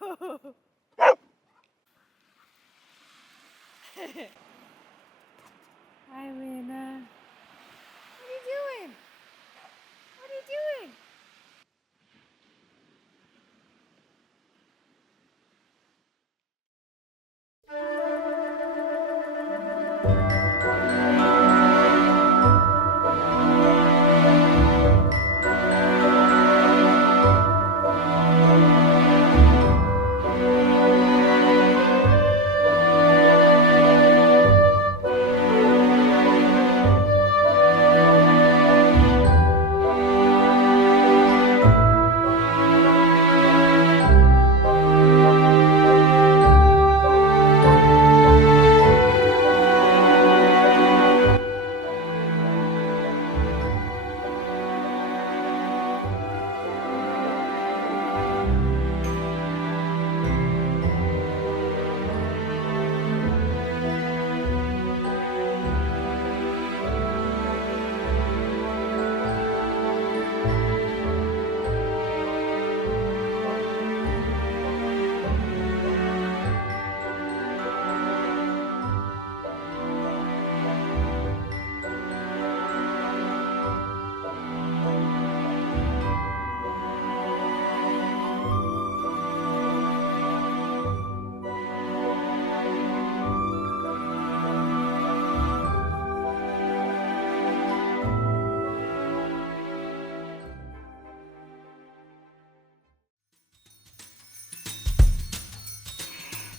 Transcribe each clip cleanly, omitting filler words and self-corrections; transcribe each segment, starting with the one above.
Hi, Lena. What are you doing? What are you doing?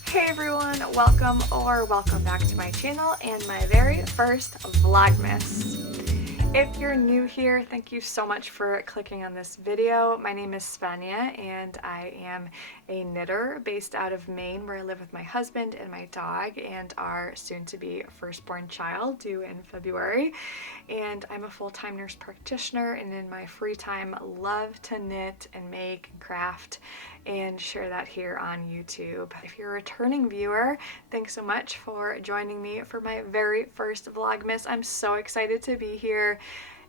Hey everyone, welcome back to my channel and my very first vlogmas. If you're new here, thank you so much for clicking on this video. My name is Svenja and I am a knitter based out of Maine, where I live with my husband and my dog and our soon-to-be firstborn child due in February. And I'm a full-time nurse practitioner, and in my free time love to knit and make and craft and share that here on YouTube. If you're a returning viewer, thanks so much for joining me for my very first vlogmas. I'm so excited to be here.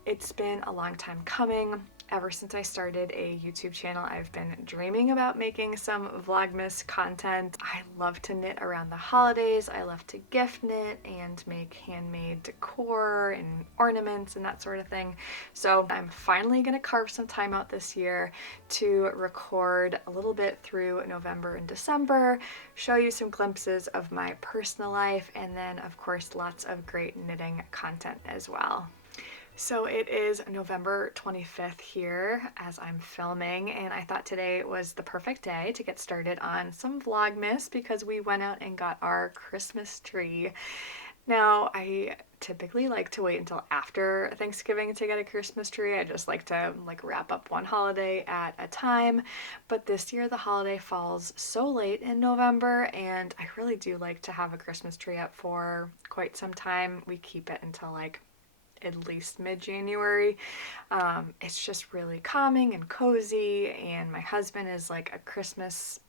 It's been a long time coming. Ever since I started a YouTube channel, I've been dreaming about making some vlogmas content. I love to knit around the holidays. I love to gift knit and make handmade decor and ornaments and that sort of thing. So I'm finally gonna carve some time out this year to record a little bit through November and December, show you some glimpses of my personal life, and then of course lots of great knitting content as well. So it is November 25th here as I'm filming, and I thought today was the perfect day to get started on some vlogmas because we went out and got our Christmas tree. Now, I typically like to wait until after Thanksgiving to get a Christmas tree. I just like to wrap up one holiday at a time, but this year the holiday falls so late in November, and I really do like to have a Christmas tree up for quite some time. We keep it until at least mid-January. It's just really calming and cozy, and my husband is like a Christmas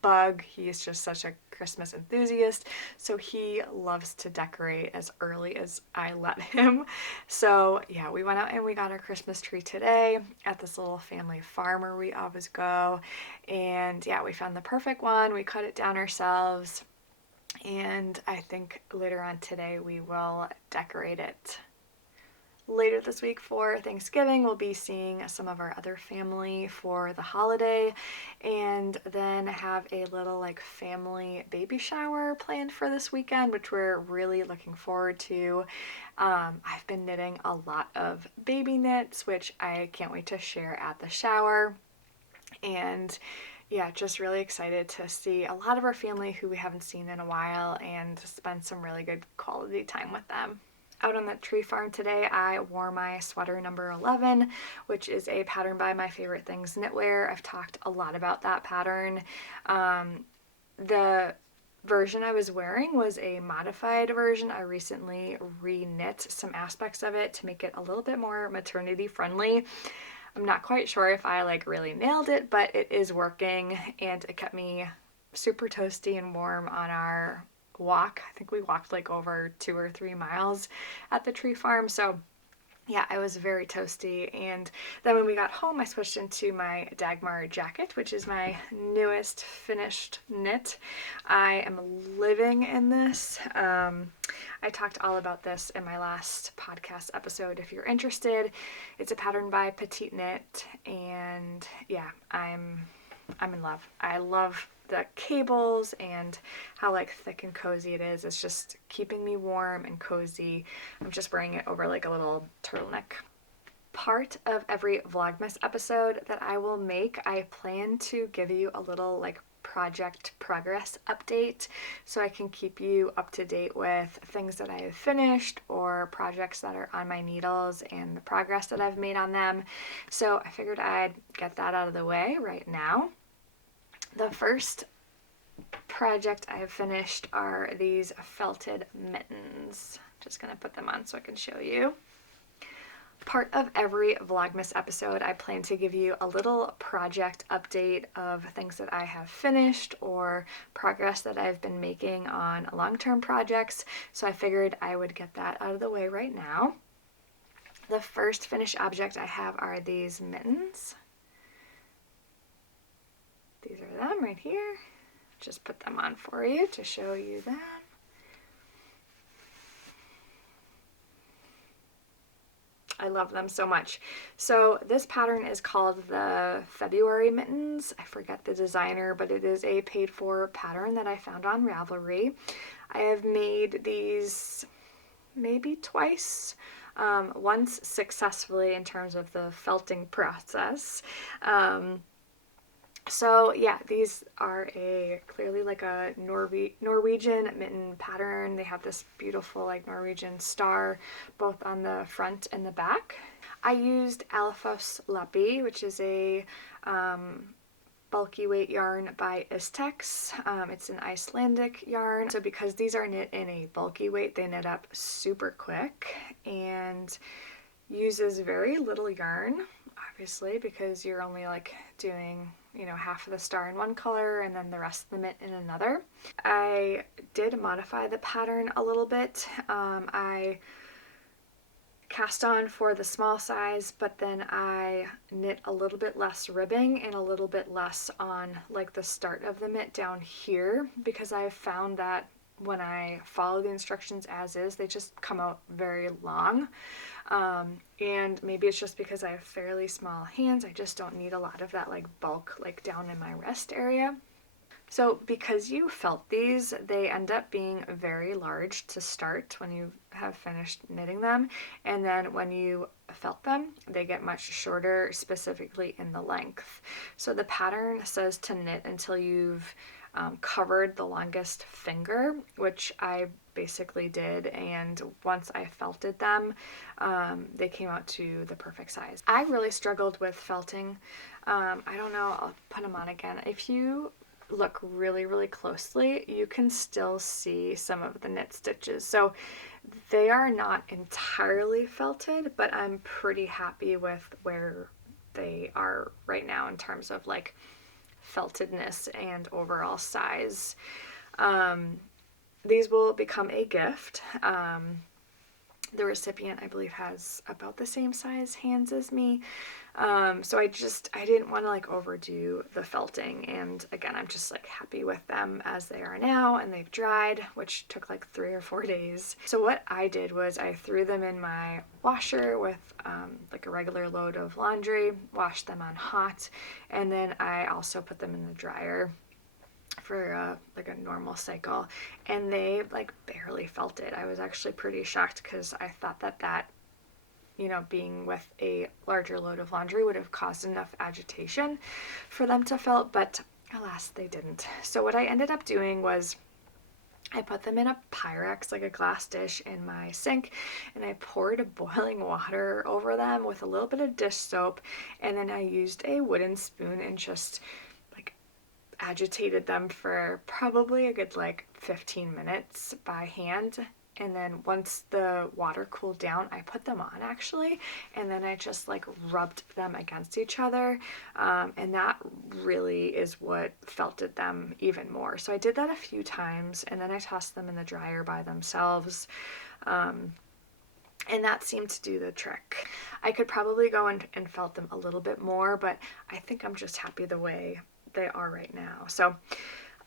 bug. He's just such a Christmas enthusiast, so he loves to decorate as early as I let him. So yeah, we went out and we got our Christmas tree today at this little family farm where we always go, and yeah, we found the perfect one. We cut it down ourselves, and I think later on today we will decorate it. Later this week for Thanksgiving, we'll be seeing some of our other family for the holiday, and then have a little family baby shower planned for this weekend, which we're really looking forward to. I've been knitting a lot of baby knits, which I can't wait to share at the shower. And yeah, just really excited to see a lot of our family who we haven't seen in a while and spend some really good quality time with them. Out on the tree farm today, I wore my sweater number 11, which is a pattern by My Favorite Things Knitwear. I've talked a lot about that pattern. The version I was wearing was a modified version. I recently re-knit some aspects of it to make it a little bit more maternity friendly. I'm not quite sure if I really nailed it, but it is working, and it kept me super toasty and warm on our walk. I think we walked over 2 or 3 miles at the tree farm, so yeah, I was very toasty. And then when we got home, I switched into my Dagmar jacket, which is my newest finished knit. I am living in this. I talked all about this in my last podcast episode if you're interested. It's a pattern by Petite Knit, and yeah, I'm in love. I love the cables and how like thick and cozy it is. It's just keeping me warm and cozy. I'm just wearing it over like a little turtleneck. Part of every Vlogmas episode that I will make, I plan to give you a little like project progress update so I can keep you up to date with things that I have finished or projects that are on my needles and the progress that I've made on them. So I figured I'd get that out of the way right now. The first project I have finished are these felted mittens. Just gonna put them on so I can show you. Part of every Vlogmas episode, I plan to give you a little project update of things that I have finished or progress that I've been making on long-term projects. So I figured I would get that out of the way right now. The first finished object I have are these mittens. These are them right here. Just put them on for you to show you them. I love them so much. So this pattern is called the February mittens. I forget the designer, but it is a paid for pattern that I found on Ravelry. I have made these maybe twice, once successfully in terms of the felting process. So yeah, these are clearly like a Norwegian mitten pattern. They have this beautiful like Norwegian star both on the front and the back. I used Alphos Lappi, which is a bulky weight yarn by Istex. It's an Icelandic yarn. So because these are knit in a bulky weight, they knit up super quick and uses very little yarn, obviously, because you're only like doing, you know, half of the star in one color and then the rest of the mitt in another. I did modify the pattern a little bit. I cast on for the small size, but then I knit a little bit less ribbing and a little bit less on like the start of the mitt down here, because I found that when I follow the instructions as is, they just come out very long. And maybe it's just because I have fairly small hands, I just don't need a lot of that like bulk like down in my wrist area. So because you felt these, they end up being very large to start when you have finished knitting them, and then when you felt them, they get much shorter, specifically in the length. So the pattern says to knit until you've covered the longest finger, which I basically did, and once I felted them, they came out to the perfect size. I really struggled with felting. I don't know, I'll put them on again. If you look really closely, you can still see some of the knit stitches. So they are not entirely felted, but I'm pretty happy with where they are right now in terms of like feltedness and overall size. These will become a gift. The recipient, I believe, has about the same size hands as me. So I didn't want to like overdo the felting, and again, I'm just like happy with them as they are now, and they've dried, which took like 3 or 4 days. So what I did was I threw them in my washer with like a regular load of laundry, washed them on hot, and then I also put them in the dryer for like a normal cycle, and they like barely felt it. I was actually pretty shocked because I thought that you know, being with a larger load of laundry would have caused enough agitation for them to felt, but alas, they didn't. So what I ended up doing was I put them in a Pyrex, like a glass dish, in my sink, and I poured boiling water over them with a little bit of dish soap, and then I used a wooden spoon and just like agitated them for probably a good like 15 minutes by hand. And then once the water cooled down, I put them on actually, and then I just like rubbed them against each other, and that really is what felted them even more. So I did that a few times, and then I tossed them in the dryer by themselves. and that seemed to do the trick. I could probably go and felt them a little bit more, but I think I'm just happy the way they are right now. So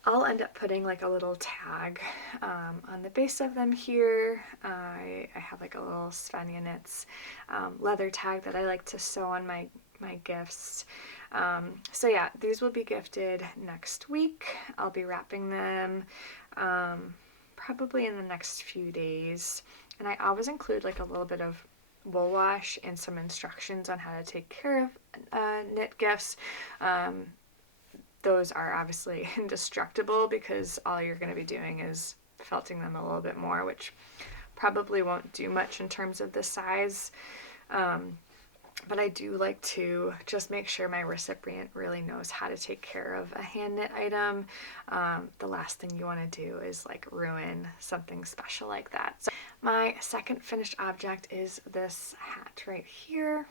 I'll end up putting like a little tag on the base of them here. I have like a little Svenja Knits leather tag that I like to sew on my gifts. So yeah, these will be gifted next week. I'll be wrapping them probably in the next few days. And I always include like a little bit of wool wash and some instructions on how to take care of knit gifts. Those are obviously indestructible because all you're going to be doing is felting them a little bit more, which probably won't do much in terms of the size. But I do like to just make sure my recipient really knows how to take care of a hand knit item. The last thing you want to do is like ruin something special like that. So my second finished object is this hat right here.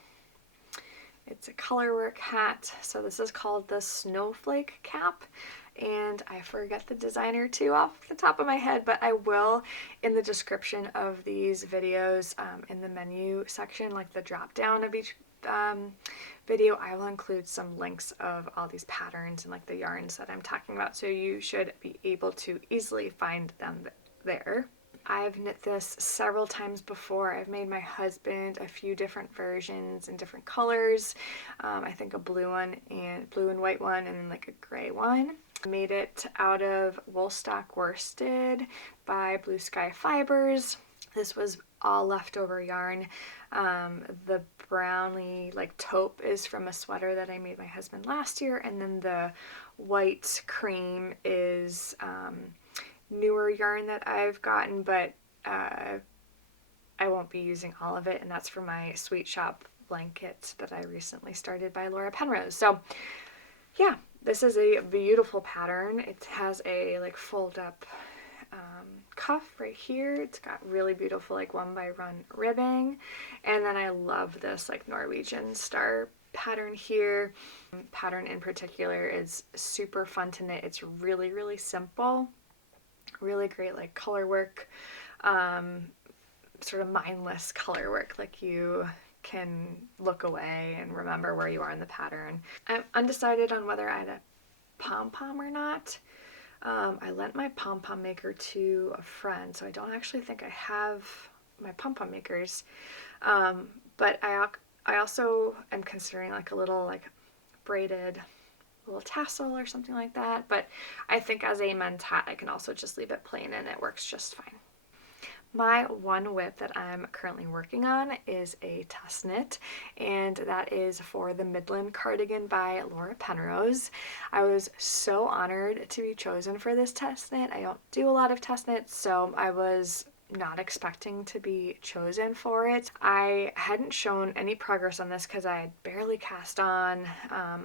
It's a colorwork hat. So this is called the snowflake cap, and I forget the designer too off the top of my head, but I will in the description of these videos, in the menu section, like the drop down of each video, I will include some links of all these patterns and like the yarns that I'm talking about, so you should be able to easily find them there. I've knit this several times before. I've made my husband a few different versions in different colors. I think a blue one and blue and white one, and then like a gray one. I made it out of Woolstock worsted by Blue Sky Fibers. This was all leftover yarn. The brownie like taupe is from a sweater that I made my husband last year, and then the white cream is newer yarn that I've gotten, but I won't be using all of it, and that's for my Sweet Shop blanket that I recently started by Penrose. So yeah, this is a beautiful pattern. It has a like fold up cuff right here. It's got really beautiful like 1x1 ribbing, and then I love this like Norwegian star pattern here. Pattern in particular is super fun to knit. It's really, really simple. Really great like color work, sort of mindless color work, like you can look away and remember where you are in the pattern. I'm undecided on whether I had a pom-pom or not. I lent my pom-pom maker to a friend, so I don't actually think I have my pom-pom makers, but I also am considering like a little like braided little tassel or something like that, but I think as a men's hat I can also just leave it plain and it works just fine. My one whip that I'm currently working on is a tuss knit, and that is for the Midland cardigan by Penrose. I was so honored to be chosen for this tuss knit. I don't do a lot of tuss knits, so I was not expecting to be chosen for it. I hadn't shown any progress on this because I had barely cast on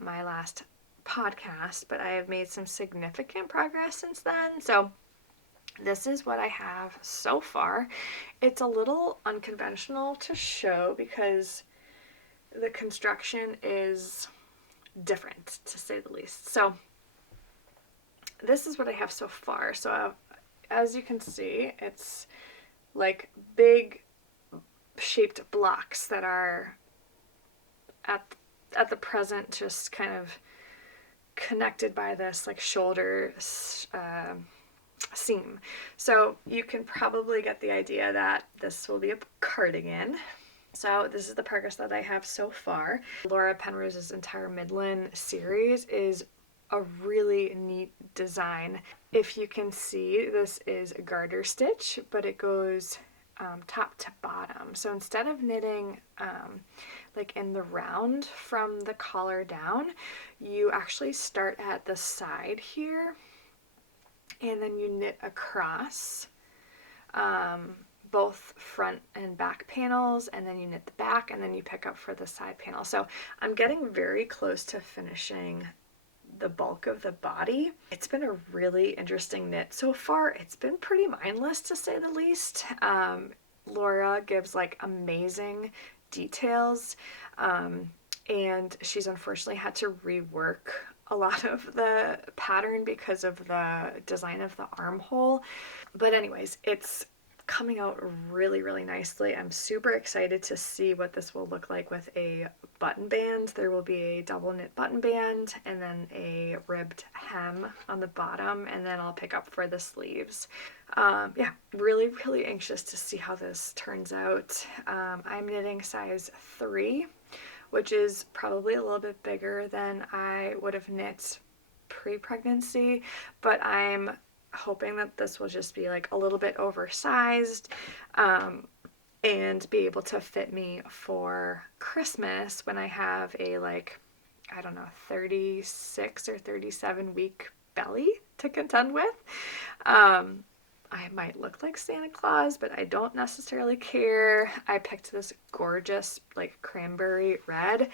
my last podcast, but I have made some significant progress since then. So this is what I have so far. It's a little unconventional to show because the construction is different, to say the least. So this is what I have so far. So as you can see, it's like big shaped blocks that are at the present just kind of connected by this like shoulder seam. So you can probably get the idea that this will be a cardigan. So this is the progress that I have so far. Penrose's entire Midland series is a really neat design. If you can see, this is a garter stitch, but it goes top to bottom. So instead of knitting like in the round from the collar down, you actually start at the side here and then you knit across both front and back panels, and then you knit the back, and then you pick up for the side panel. So I'm getting very close to finishing the bulk of the body. It's been a really interesting knit so far. It's been pretty mindless, to say the least. Laura gives like amazing details, and she's unfortunately had to rework a lot of the pattern because of the design of the armhole. But anyways, it's coming out really nicely. I'm super excited to see what this will look like with a button band. There will be a double knit button band and then a ribbed hem on the bottom, and then I'll pick up for the sleeves. Yeah, really anxious to see how this turns out. I'm knitting size 3, which is probably a little bit bigger than I would have knit pre-pregnancy, but I'm hoping that this will just be like a little bit oversized and be able to fit me for Christmas when I have a, like, I don't know, 36 or 37 week belly to contend with. I might look like Santa Claus, but I don't necessarily care. I picked this gorgeous like cranberry red.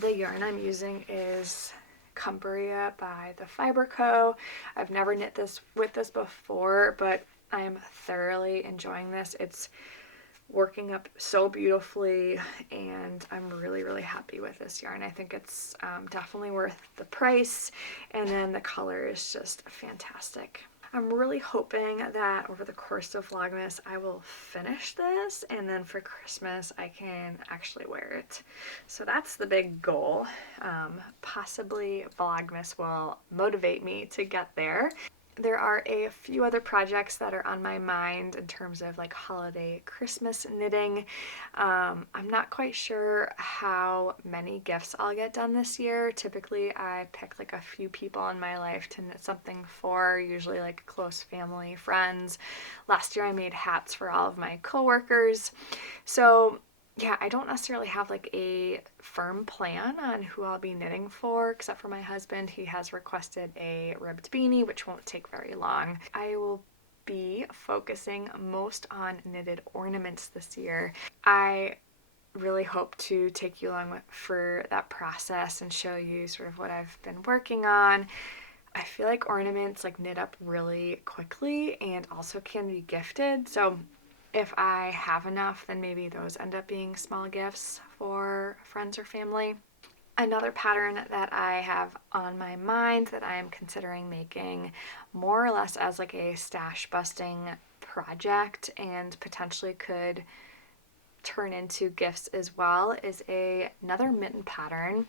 The yarn I'm using is Cumbria by the Fiber Co. I've never knit this with this before, but I'm thoroughly enjoying this. It's working up so beautifully, and I'm really happy with this yarn. I think it's definitely worth the price, and then the color is just fantastic. I'm really hoping that over the course of Vlogmas I will finish this, and then for Christmas I can actually wear it. So that's the big goal. Possibly Vlogmas will motivate me to get there. There are a few other projects that are on my mind in terms of like holiday Christmas knitting. I'm not quite sure how many gifts I'll get done this year. Typically I pick like a few people in my life to knit something for, usually like close family, friends. Last year I made hats for all of my coworkers. So yeah, I don't necessarily have like a firm plan on who I'll be knitting for, except for my husband. He has requested a ribbed beanie, which won't take very long. I will be focusing most on knitted ornaments this year. I really hope to take you along for that process and show you sort of what I've been working on. I feel like ornaments like knit up really quickly and also can be gifted. So if I have enough, then maybe those end up being small gifts for friends or family. Another pattern that I have on my mind that I am considering making more or less as like a stash busting project and potentially could turn into gifts as well is another mitten pattern.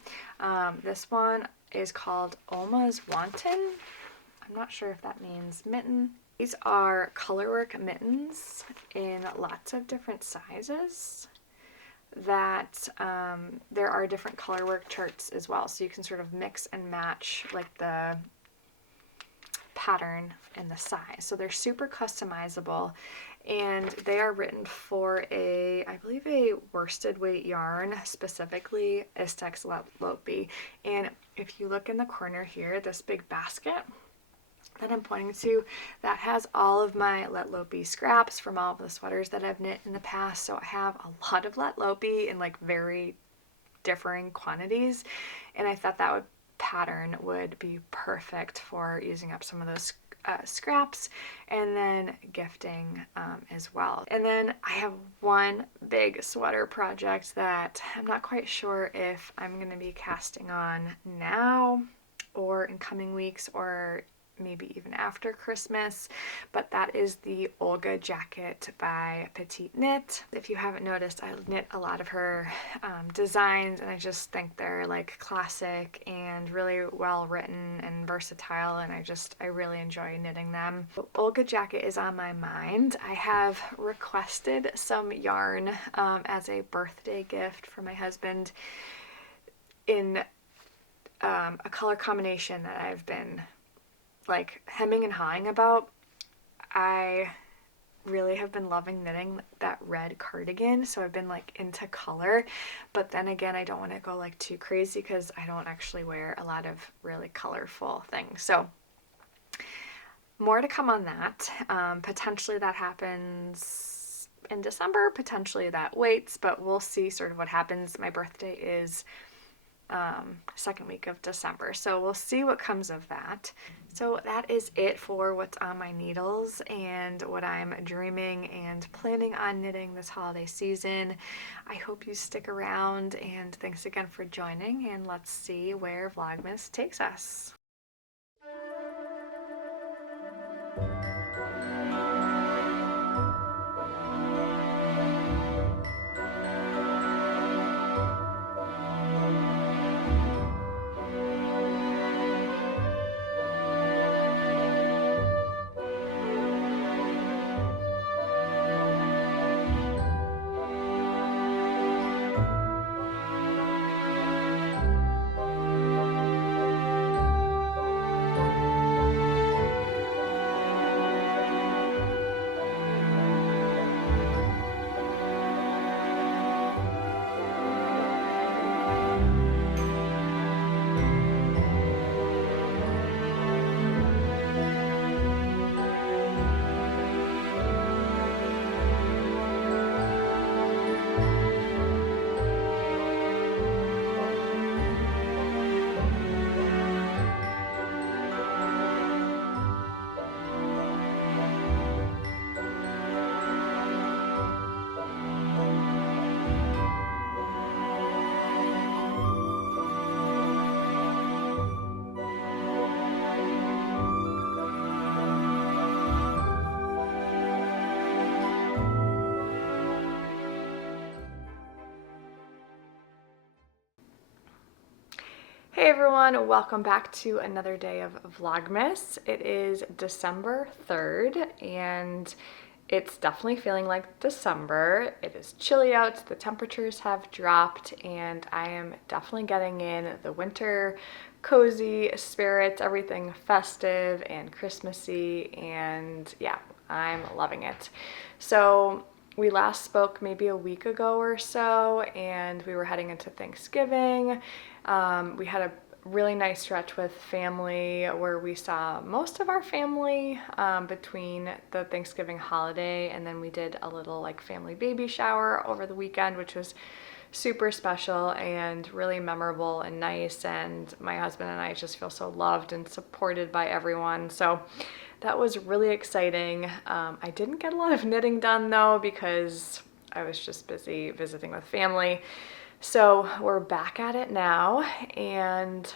This one is called Alma's Wanton. I'm not sure if that means mitten. These are colorwork mittens in lots of different sizes that there are different colorwork charts as well, so you can sort of mix and match like the pattern and the size. So they're super customizable, and they are written for a, I believe, a worsted weight yarn, specifically Istex Let Lopi. And if you look in the corner here, this big basket that I'm pointing to, that has all of my Let Lopi scraps from all of the sweaters that I've knit in the past. So I have a lot of Let Lopi in like very differing quantities, and I thought that pattern would be perfect for using up some of those scraps and then gifting as well. And then I have one big sweater project that I'm not quite sure if I'm going to be casting on now or in coming weeks or maybe even after Christmas, but that is the Olga jacket by Petite Knit. If you haven't noticed, I knit a lot of her designs, and I just think they're like classic and really well written and versatile, and I really enjoy knitting them. The Olga jacket is on my mind. I have requested some yarn as a birthday gift for my husband in a color combination that I've been like hemming and hawing about. I really have been loving knitting that red cardigan, so I've been like into color, but then again I don't want to go like too crazy because I don't actually wear a lot of really colorful things. So more to come on that. Potentially that happens in December, potentially that waits, but we'll see sort of what happens. My birthday is second week of December, so we'll see what comes of that. So that is it for what's on my needles and what I'm dreaming and planning on knitting this holiday season. I hope you stick around, and thanks again for joining, and let's see where Vlogmas takes us. Hey everyone, welcome back to another day of Vlogmas. It is December 3rd and it's definitely feeling like December. It is chilly out, the temperatures have dropped, and I am definitely getting in the winter cozy spirit, everything festive and Christmassy, and yeah, I'm loving it. So we last spoke maybe a week ago or so, and we were heading into Thanksgiving. We had a really nice stretch with family where we saw most of our family between the Thanksgiving holiday, and then we did a little like family baby shower over the weekend, which was super special and really memorable and nice, and my husband and I just feel so loved and supported by everyone. So that was really exciting. I didn't get a lot of knitting done though because I was just busy visiting with family. So we're back at it now, and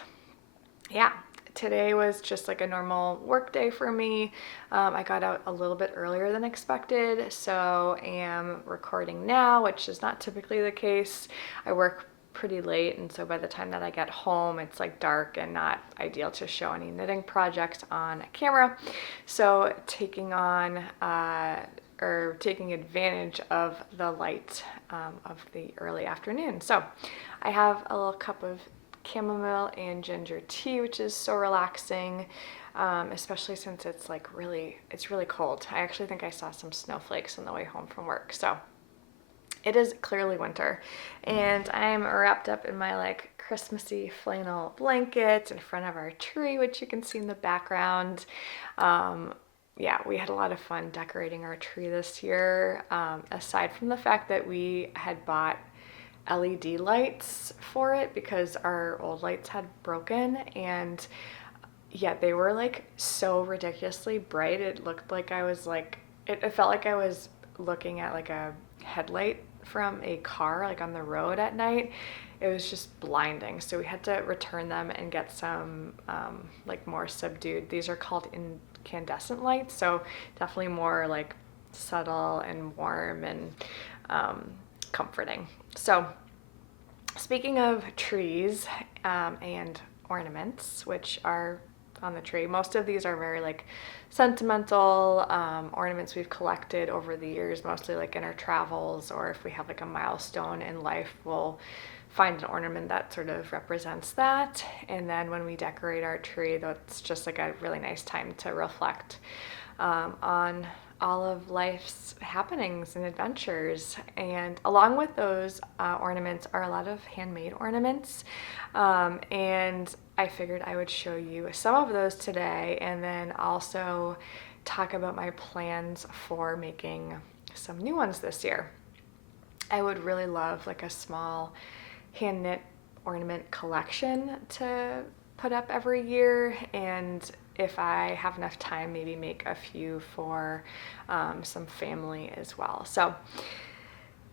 yeah, today was just like a normal work day for me. I got out a little bit earlier than expected, so am recording now, which is not typically the case. I work pretty late, and so by the time that I get home, it's like dark and not ideal to show any knitting projects on camera. So taking advantage of the light of the early afternoon. So I have a little cup of chamomile and ginger tea, which is so relaxing, especially since it's really cold. I actually think I saw some snowflakes on the way home from work. So it is clearly winter, and I'm wrapped up in my like Christmassy flannel blanket in front of our tree, which you can see in the background. Yeah, we had a lot of fun decorating our tree this year, aside from the fact that we had bought LED lights for it because our old lights had broken, and yeah, they were like so ridiculously bright. It looked like it felt like I was looking at like a headlight from a car like on the road at night. It was just blinding. So we had to return them and get some like more subdued. These are called incandescent lights, so definitely more like subtle and warm and comforting. So speaking of trees and ornaments, which are on the tree, most of these are very like sentimental ornaments we've collected over the years, mostly like in our travels, or if we have like a milestone in life, we'll find an ornament that sort of represents that. And then when we decorate our tree, that's just like a really nice time to reflect on all of life's happenings and adventures. And along with those ornaments are a lot of handmade ornaments, and I figured I would show you some of those today, and then also talk about my plans for making some new ones this year. I would really love like a small hand knit ornament collection to put up every year, and if I have enough time, maybe make a few for some family as well. So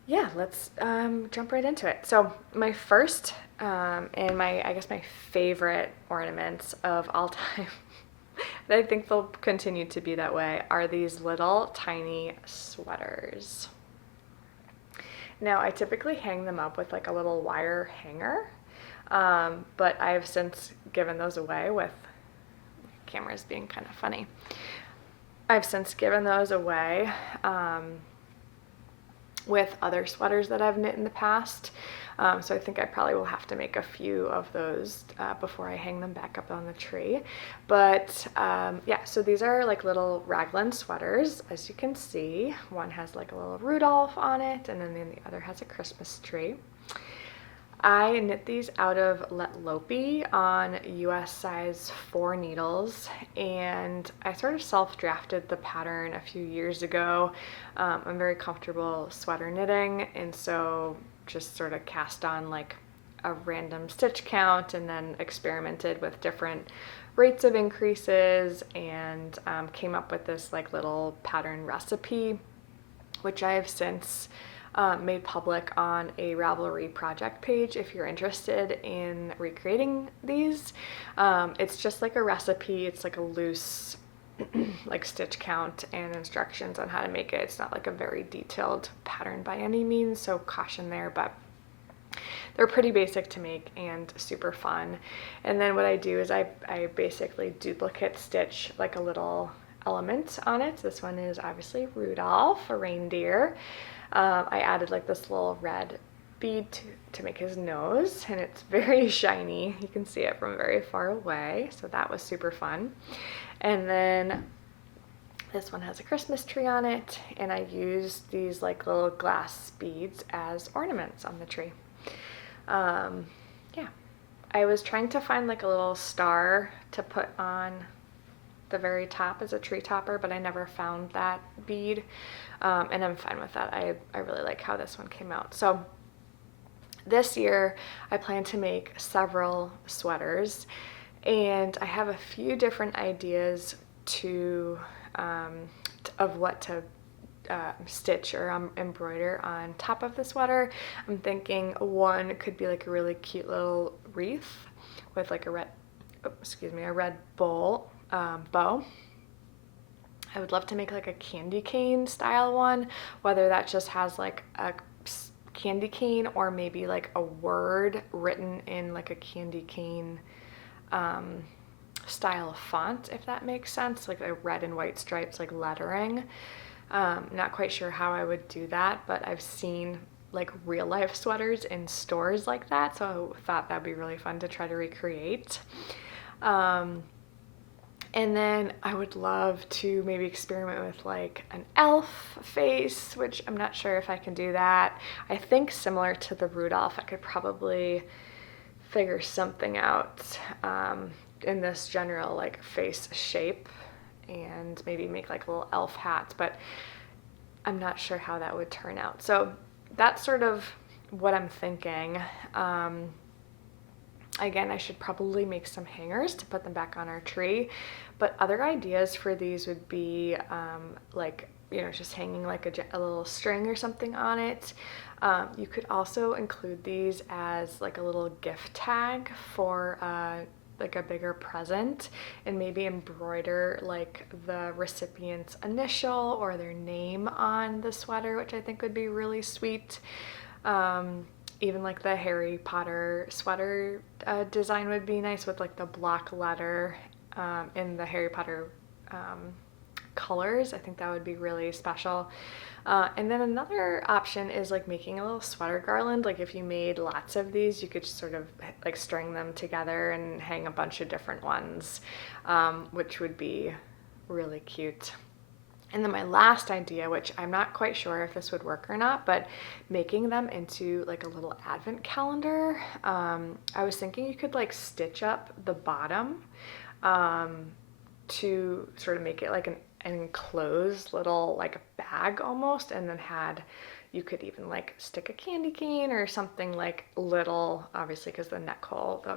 yeah, let's jump right into it. So my first and I guess my favorite ornaments of all time, I think they'll continue to be that way, are these little tiny sweaters. Now I typically hang them up with like a little wire hanger, but I've since given those away with cameras being kind of funny. I've since given those away with other sweaters that I've knit in the past. So I think I probably will have to make a few of those before I hang them back up on the tree. But yeah, so these are like little raglan sweaters, as you can see. One has like a little Rudolph on it, and then the other has a Christmas tree. I knit these out of Let Lopi on US size 4 needles, and I sort of self-drafted the pattern a few years ago. I'm very comfortable sweater knitting, and so just sort of cast on like a random stitch count and then experimented with different rates of increases, and came up with this like little pattern recipe, which I have since made public on a Ravelry project page if you're interested in recreating these. It's just like a recipe. It's like a loose like stitch count and instructions on how to make it. It's not like a very detailed pattern by any means, so caution there, but they're pretty basic to make and super fun. And then what I do is I basically duplicate stitch like a little element on it. This one is obviously Rudolph, a reindeer. I added like this little red bead to make his nose, and it's very shiny. You can see it from very far away, so that was super fun. And then this one has a Christmas tree on it, and I used these like little glass beads as ornaments on the tree. Yeah, I was trying to find like a little star to put on the very top as a tree topper, but I never found that bead, and I'm fine with that. I really like how this one came out. So this year I plan to make several sweaters, and I have a few different ideas of what to stitch or embroider on top of the sweater. I'm thinking one could be like a really cute little wreath with like a red bow. I would love to make like a candy cane style one, whether that just has like a candy cane or maybe like a word written in like a candy cane style of font, if that makes sense, like a red and white stripes, like lettering. Not quite sure how I would do that, but I've seen like real life sweaters in stores like that, so I thought that'd be really fun to try to recreate. And then I would love to maybe experiment with like an elf face, which I'm not sure if I can do that. I think similar to the Rudolph, I could probably figure something out in this general like face shape and maybe make like little elf hats, but I'm not sure how that would turn out. So that's sort of what I'm thinking. Again, I should probably make some hangers to put them back on our tree, but other ideas for these would be like, you know, just hanging like a little string or something on it. You could also include these as like a little gift tag for like a bigger present, and maybe embroider like the recipient's initial or their name on the sweater, which I think would be really sweet. Even like the Harry Potter sweater design would be nice with like the block letter in the Harry Potter colors. I think that would be really special. And then another option is like making a little sweater garland. Like if you made lots of these, you could just sort of like string them together and hang a bunch of different ones, which would be really cute. And then my last idea, which I'm not quite sure if this would work or not, but making them into like a little advent calendar. I was thinking you could like stitch up the bottom to sort of make it like an enclosed little like a bag almost, and then you could even like stick a candy cane or something like little, obviously because the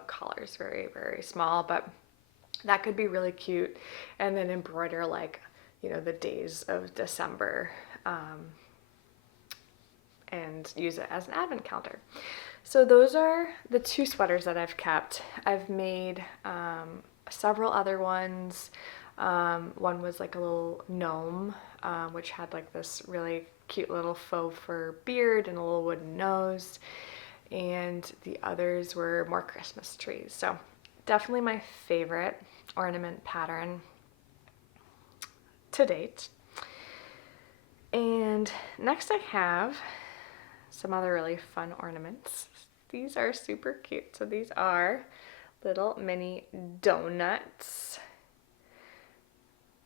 collar is very, very small, but that could be really cute. And then embroider like, you know, the days of December and use it as an advent calendar. So those are the two sweaters that I've kept. I've made several other ones. One was like a little gnome, which had like this really cute little faux fur beard and a little wooden nose. And the others were more Christmas trees. So definitely my favorite ornament pattern to date. And next I have some other really fun ornaments. These are super cute. So these are little mini donuts.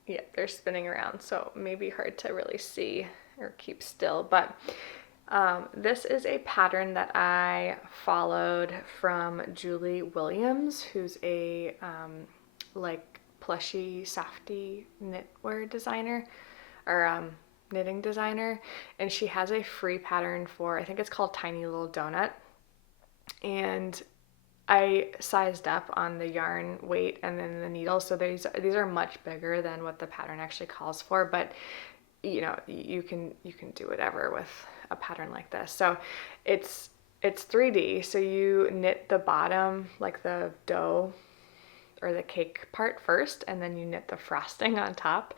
Yeah, they're spinning around, so maybe hard to really see or keep still, but this is a pattern that I followed from Julie Williams, who's a like plushy, softy knitwear designer or knitting designer, and she has a free pattern for, I think it's called Tiny Little Donut, and I sized up on the yarn weight and then the needle, so these are much bigger than what the pattern actually calls for, but you know, you can do whatever with a pattern like this. So it's 3D, so you knit the bottom, like the dough or the cake part first, and then you knit the frosting on top,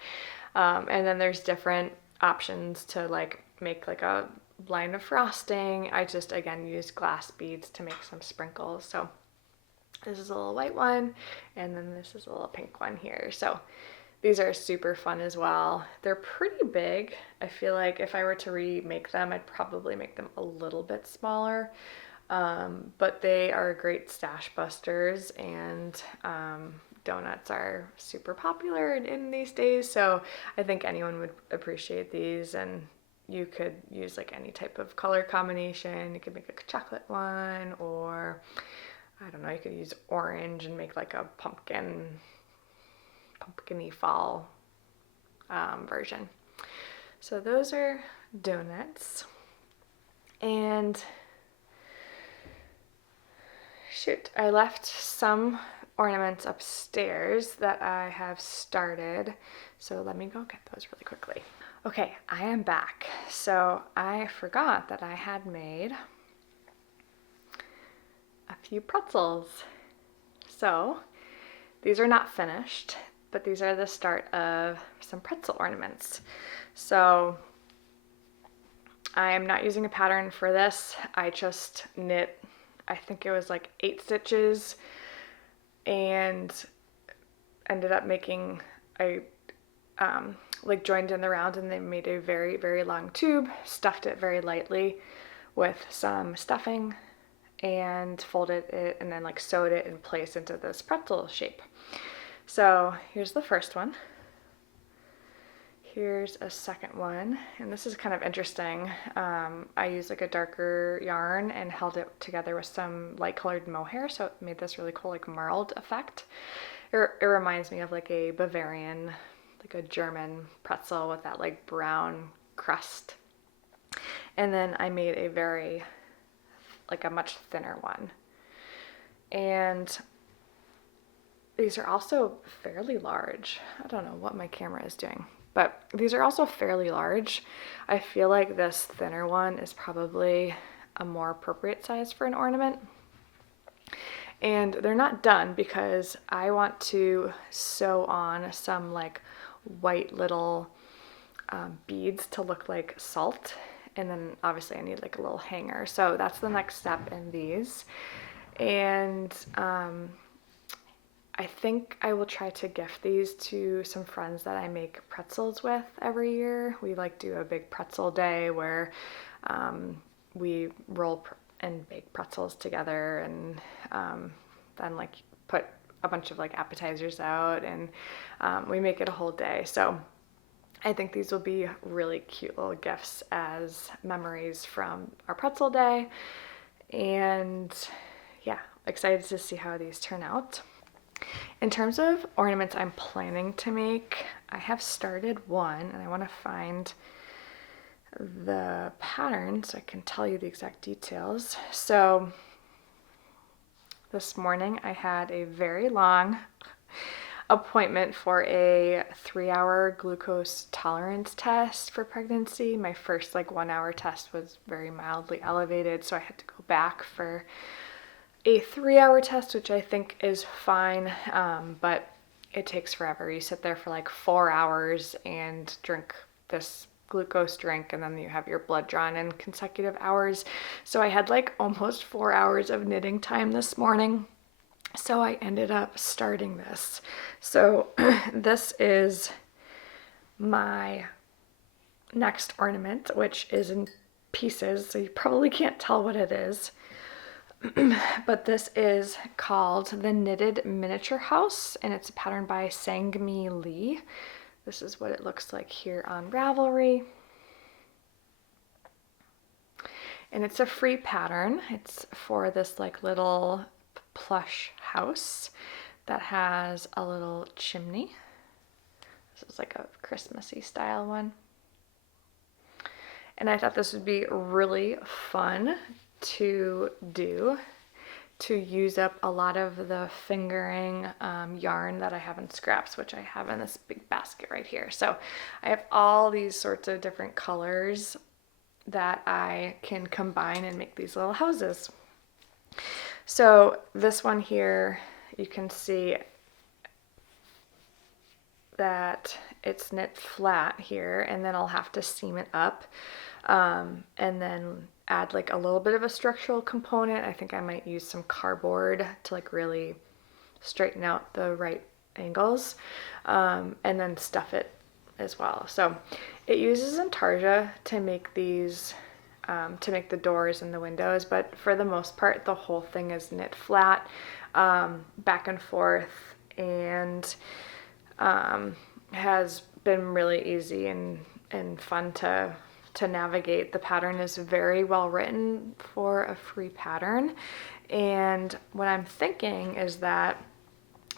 and then there's different options to like make like a line of frosting. I just, again, used glass beads to make some sprinkles. So this is a little white one, and then this is a little pink one here. So these are super fun as well. They're pretty big. I feel like if I were to remake them, I'd probably make them a little bit smaller. But they are great stash busters, and donuts are super popular in these days. So I think anyone would appreciate these, and you could use like any type of color combination. You could make a chocolate one, or I don't know, you could use orange and make like a pumpkin-y fall version. So those are donuts. And shoot, I left some ornaments upstairs that I have started. So let me go get those really quickly. Okay, I am back. So I forgot that I had made a few pretzels. So these are not finished, but these are the start of some pretzel ornaments. So I am not using a pattern for this. I just knit, I think it was like 8 stitches, and ended up making like joined in the round, and then made a very, very long tube, stuffed it very lightly with some stuffing, and folded it, and then like sewed it in place into this pretzel shape. So here's the first one. Here's a second one, and this is kind of interesting. I used like a darker yarn and held it together with some light colored mohair, so it made this really cool like marled effect. It reminds me of like a Bavarian, like a German pretzel with that like brown crust. And then I made a like a much thinner one. And these are also fairly large. I don't know what my camera is doing, but these are also fairly large. I feel like this thinner one is probably a more appropriate size for an ornament. And they're not done because I want to sew on some like white little beads to look like salt. And then obviously I need like a little hanger. So that's the next step in these. And I think I will try to gift these to some friends that I make pretzels with every year. We like do a big pretzel day where we roll and bake pretzels together, and then like put a bunch of like appetizers out, and we make it a whole day. So I think these will be really cute little gifts as memories from our pretzel day. And yeah, excited to see how these turn out. In terms of ornaments I'm planning to make, I have started one, and I want to find the pattern so I can tell you the exact details. So this morning I had a very long appointment for a 3-hour glucose tolerance test for pregnancy. My first like 1-hour test was very mildly elevated, so I had to go back for a 3-hour test, which I think is fine, but it takes forever. You sit there for like 4 hours and drink this glucose drink, and then you have your blood drawn in consecutive hours. So I had like almost 4 hours of knitting time this morning. So I ended up starting this. So this is my next ornament, which is in pieces, so you probably can't tell what it is. But this is called the Knitted Miniature House, and it's a pattern by Sangmi Lee. This is what it looks like here on Ravelry. And it's a free pattern. It's for this like little plush house that has a little chimney. This is like a Christmassy style one. And I thought this would be really fun to do, to use up a lot of the fingering yarn that I have in scraps, which I have in this big basket right here. So I have all these sorts of different colors that I can combine and make these little houses. So this one here, you can see that it's knit flat here, and then I'll have to seam it up. and then add like a little bit of a structural component. I think I might use some cardboard to like really straighten out the right angles, and then stuff it as well. So it uses intarsia to make these, to make the doors and the windows, but for the most part, the whole thing is knit flat, back and forth, and has been really easy and fun to navigate. The pattern is very well written for a free pattern, and what I'm thinking is that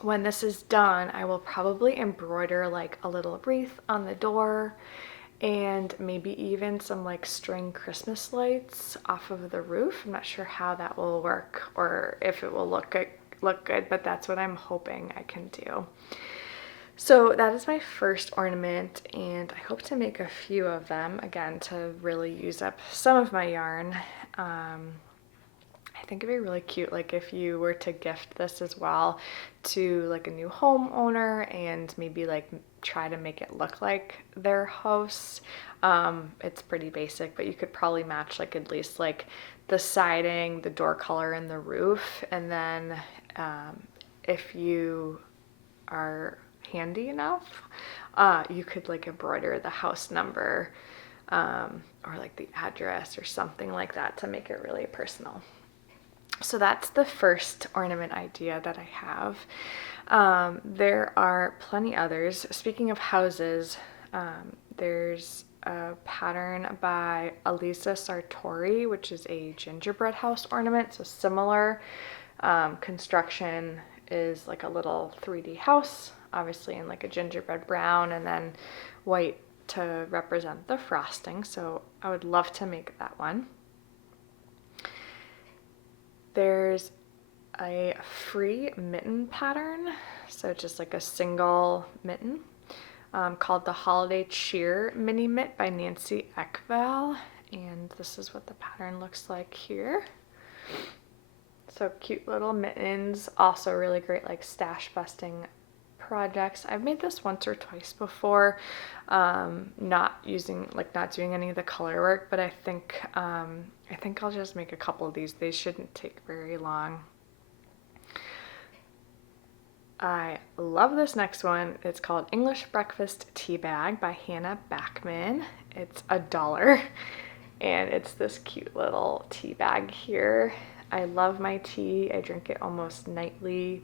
when this is done, I will probably embroider like a little wreath on the door and maybe even some like string Christmas lights off of the roof. I'm not sure how that will work or if it will look good, but that's what I'm hoping I can do. So that is my first ornament, and I hope to make a few of them, again, to really use up some of my yarn. I think it'd be really cute, like if you were to gift this as well to like a new homeowner and maybe like try to make it look like their house. It's pretty basic, but you could probably match like at least like the siding, the door color, and the roof. And then if you are handy enough, you could like embroider the house number, or like the address or something like that to make it really personal. So that's the first ornament idea that I have. There are plenty others. Speaking of houses, there's a pattern by Elisa Sartori, which is a gingerbread house ornament. So similar construction, is like a little 3D house, obviously in like a gingerbread brown and then white to represent the frosting. So I would love to make that one. There's a free mitten pattern, so just like a single mitten, called the Holiday Cheer Mini Mitt by Nancy Ekval, and this is what the pattern looks like here. So cute little mittens, also really great like stash busting projects. I've made this once or twice before, not doing any of the color work, but I think I'll just make a couple of these. They shouldn't take very long. I love this next one. It's called English Breakfast Tea Bag by Hannah Backman. It's $1, and it's this cute little tea bag here. I love my tea. I drink it almost nightly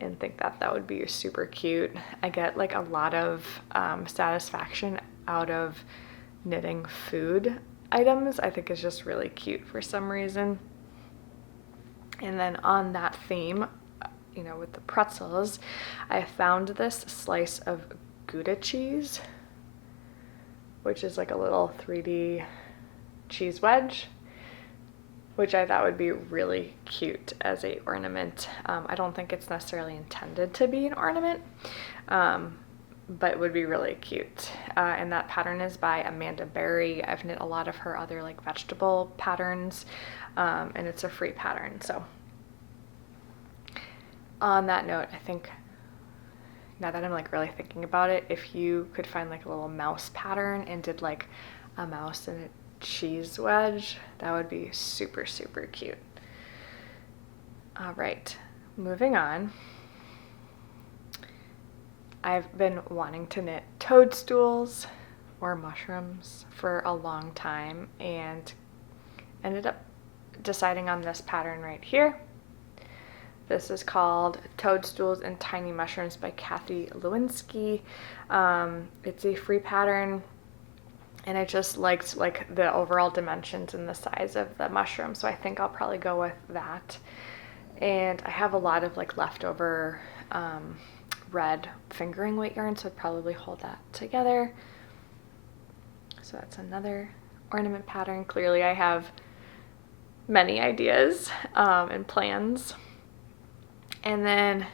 and think that would be super cute. I get like a lot of satisfaction out of knitting food items. I think it's just really cute for some reason. And then on that theme, with the pretzels, I found this slice of Gouda cheese, which is like a little 3D cheese wedge, which I thought would be really cute as a ornament. I don't think it's necessarily intended to be an ornament, but it would be really cute. And that pattern is by Amanda Berry. I've knit a lot of her other like vegetable patterns, and it's a free pattern. So on that note, I think now that I'm like really thinking about it, if you could find like a little mouse pattern and did like a mouse and a cheese wedge, that would be super, super cute. All right, moving on. I've been wanting to knit toadstools or mushrooms for a long time and ended up deciding on this pattern right here. This is called Toadstools and Tiny Mushrooms by Kathy Lewinsky. It's a free pattern, and I just liked like the overall dimensions and the size of the mushroom, so I think I'll probably go with that. And I have a lot of like leftover red fingering weight yarn, so I'd probably hold that together. So that's another ornament pattern. Clearly I have many ideas and plans. And then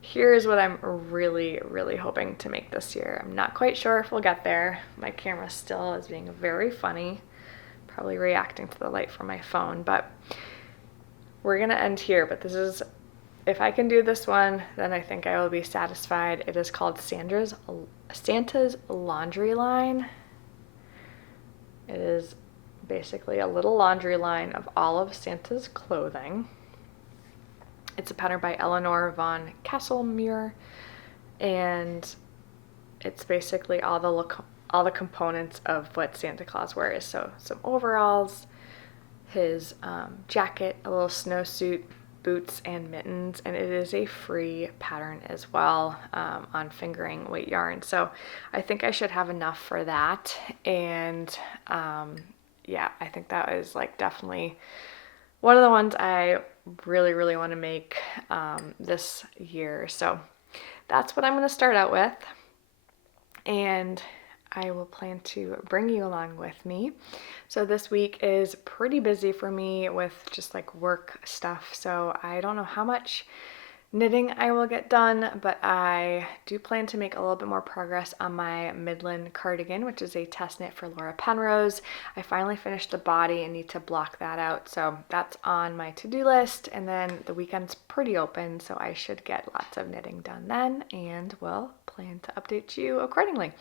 here's what I'm really, really hoping to make this year. I'm not quite sure if we'll get there. My camera still is being very funny, probably reacting to the light from my phone, but we're gonna end here. But this is, if I can do this one, then I think I will be satisfied. It is called Santa's Laundry Line, It is basically a little laundry line of all of Santa's clothing. It's a pattern by Eleanor von Castlemuir, and it's basically all the components of what Santa Claus wears. So some overalls, his jacket, a little snowsuit, boots, and mittens, and it is a free pattern as well on fingering weight yarn. So I think I should have enough for that, and yeah, I think that is like definitely one of the ones I really want to make this year. So that's what I'm going to start out with, and I will plan to bring you along with me. So this week is pretty busy for me with just like work stuff, so I don't know how much knitting I will get done, but I do plan to make a little bit more progress on my Midland cardigan, which is a test knit for Laura Penrose. I finally finished the body and need to block that out, so that's on my to-do list. And then the weekend's pretty open, so I should get lots of knitting done then, and will plan to update you accordingly.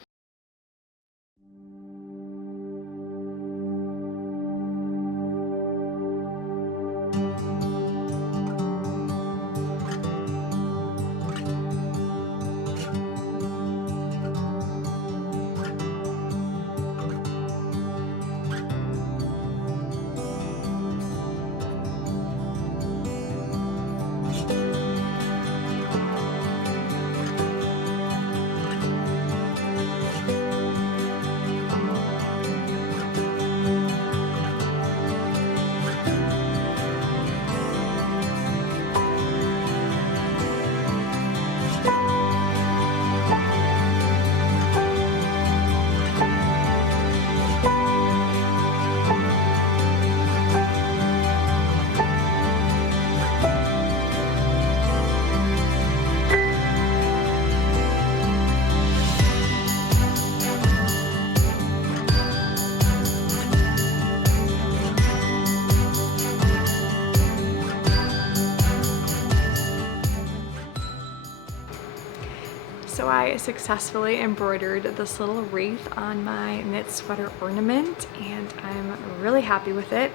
So I successfully embroidered this little wreath on my knit sweater ornament, and I'm really happy with it.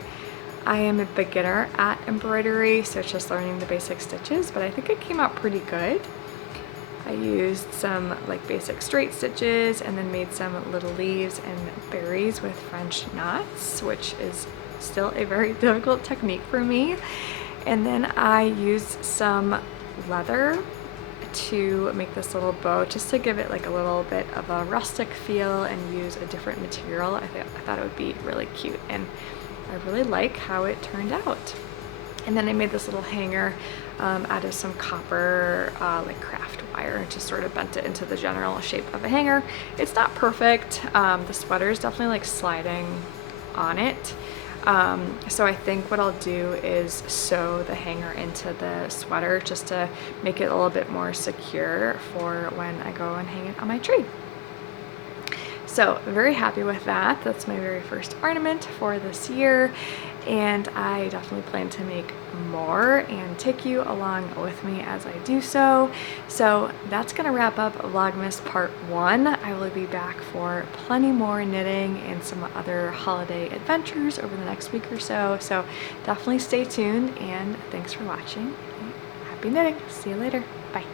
I am a beginner at embroidery, so it's just learning the basic stitches, but I think it came out pretty good. I used some like basic straight stitches and then made some little leaves and berries with French knots, which is still a very difficult technique for me. And then I used some leather to make this little bow, just to give it like a little bit of a rustic feel and use a different material. I thought it would be really cute, and I really like how it turned out. And then I made this little hanger out of some copper like craft wire, and just sort of bent it into the general shape of a hanger. It's not perfect. The sweater is definitely like sliding on it. So I think what I'll do is sew the hanger into the sweater just to make it a little bit more secure for when I go and hang it on my tree. So very happy with that. That's my very first ornament for this year, and I definitely plan to make more and take you along with me as I do so. So that's gonna wrap up Vlogmas Part 1. I will be back for plenty more knitting and some other holiday adventures over the next week or so. So definitely stay tuned, and thanks for watching. Happy knitting. See you later. Bye.